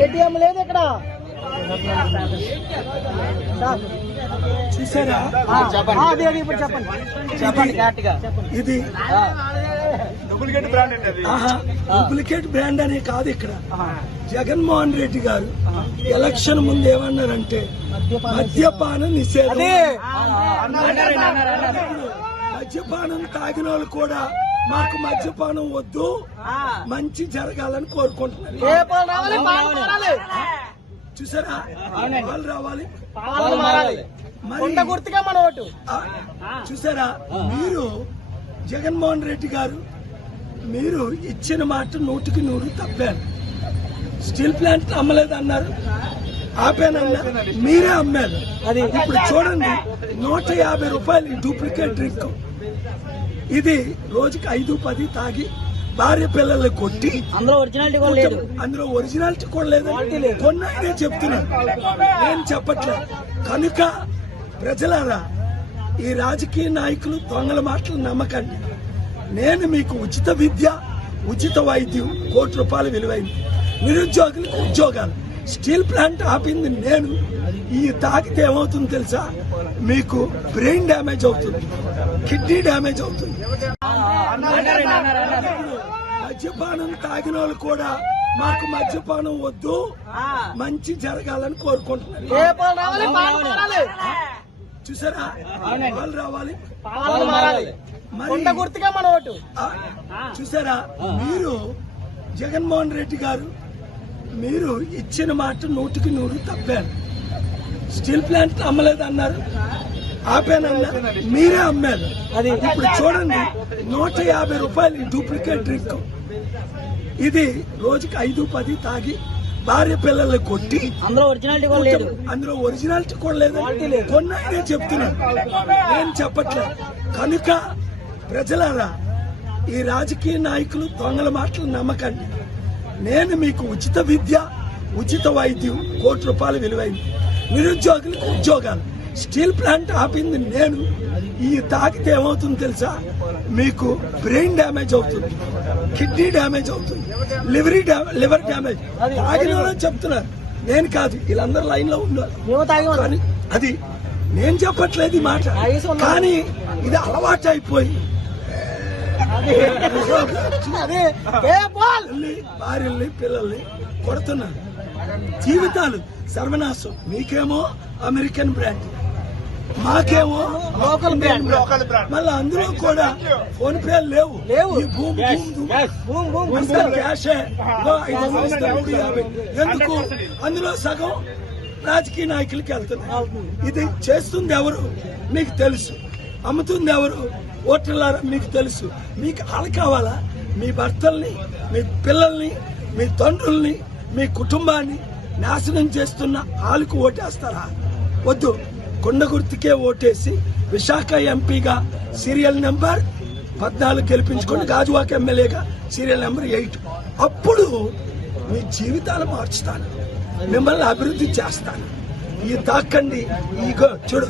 ATM లేదు ఇక్కడ చూసారా? అది ఇప్పుడు చెప్పండి కరెక్ట్ గా. ఇది డూప్లికేట్ బ్రాండ్ అండి అది. డూప్లికేట్ బ్రాండ్ అనే కాదు. ఇక్కడ జగన్మోహన్ రెడ్డి గారు ఎలక్షన్ ముందు ఏమన్నారంటే మద్యపాన నిషేధం. మద్యపానం తాగిన వాళ్ళు కూడా మాకు మద్యపానం వద్దు, మంచి జరగాలని కోరుకుంటున్నారు. చూసారా? వాళ్ళు రావాలి, గుర్తుగా మన ఓటు. చూసారా? మీరు జగన్మోహన్ రెడ్డి గారు మీరు ఇచ్చిన మాట 100కి 100 తప్పారు. స్టీల్ ప్లాంట్ అమ్మలేదన్నారు, ఆపానన్నారు, మీరే అమ్మారు. అది ఇప్పుడు చూడండి, 150 రూపాయలు ఈ డూప్లికేట్ డ్రింక్. ఇది రోజుకి 5-10 తాగి భార్య పిల్లల్ని కొట్టి అందులో ఒరిజినాలిటీ కూడా లేదు. కొన్నాయనే చెప్తున్నాను, నేను చెప్పట్లేదు. కనుక ప్రజలారా, ఈ రాజకీయ నాయకులు దొంగల మాటలు నమ్మకండి. నేను మీకు ఉచిత విద్య, ఉచిత వైద్యం, ₹1 కోటి విలువైంది, నిరుద్యోగులకు ఉద్యోగాలు, స్టీల్ ప్లాంట్ ఆపింది నేను. ఈ తాగితే ఏమవుతుంది తెలుసా? మీకు బ్రెయిన్ డ్యామేజ్ అవుతుంది, కిడ్నీ డ్యామేజ్ అవుతుంది. మద్యపానం తాగిన వాళ్ళు కూడా మాకు మద్యపానం వద్దు, మంచి జరగాలని కోరుకుంటున్నారు. చూసారా? వాళ్ళు రావాలి, గుర్తుగా మన ఓటు. చూసారా? మీరు జగన్మోహన్ రెడ్డి గారు మీరు ఇచ్చిన మాట 100కి 100 తప్పారు. స్టీల్ ప్లాంట్ అమ్మలేదన్నారు, ఆపానన్నారు, మీరే అమ్మారు. అది ఇప్పుడు చూడండి, 150 రూపాయలు ఈ డూప్లికేట్ డ్రింక్. ఇది రోజుకి 5-10 తాగి భార్య పిల్లల్ని కొట్టి అందులో ఒరిజినాలిటీ కూడా లేదు. కొన్నాయనే చెప్తున్నాను, నేను చెప్పట్లేదు. కనుక ప్రజలారా, ఈ రాజకీయ నాయకులు దొంగల మాటలు నమ్మకండి. నేను మీకు ఉచిత విద్య, ఉచిత వైద్యం, ₹1 కోటి విలువైంది, నిరుద్యోగులకు ఉద్యోగాలు, స్టీల్ ప్లాంట్ ఆపింది నేను. ఈ తాగితే ఏమవుతుంది తెలుసా? మీకు బ్రెయిన్ డ్యామేజ్ అవుతుంది, కిడ్నీ డ్యామేజ్ అవుతుంది, లివర్ డ్యామేజ్. తాగిన వాళ్ళని చెప్తున్నారు, నేను కాదు. వీళ్ళందరూ లైన్ లో ఉన్నారు. కానీ అది నేను చెప్పట్లేదు ఈ మాట, కానీ ఇది అలవాటు అయిపోయి భార్యల్ని పిల్లల్ని కొడుతున్నారు. జీవితాలు సర్వనాశం. మీకేమో అమెరికన్ బ్రాండ్, మాకేమో లోకల్ బ్రాండ్. మళ్ళీ అందులో కూడా ఫోన్ పేలు లేవు. క్యాషే ఎందుకు? అందులో సగం రాజకీయ నాయకులకి వెళ్తున్నారు. ఇది చేస్తుంది ఎవరు మీకు తెలుసు, అమ్ముతుంది ఎవరు ఓటర్లారా మీకు తెలుసు. మీకు ఆలు కావాలా? మీ భర్తల్ని, మీ పిల్లల్ని, మీ తండ్రుల్ని, మీ కుటుంబాన్ని నాశనం చేస్తున్న ఆలుకు ఓటేస్తారా? వద్దు. కొండ గుర్తుకే ఓటేసి విశాఖ ఎంపీగా సీరియల్ నెంబర్ 14 గెలిపించుకొని గాజువాక ఎమ్మెల్యేగా సీరియల్ నెంబర్ 8. అప్పుడు మీ జీవితాలు మార్చుతాను, మిమ్మల్ని అభివృద్ధి చేస్తాను. ఈ తాకండి, ఈగో చూడు.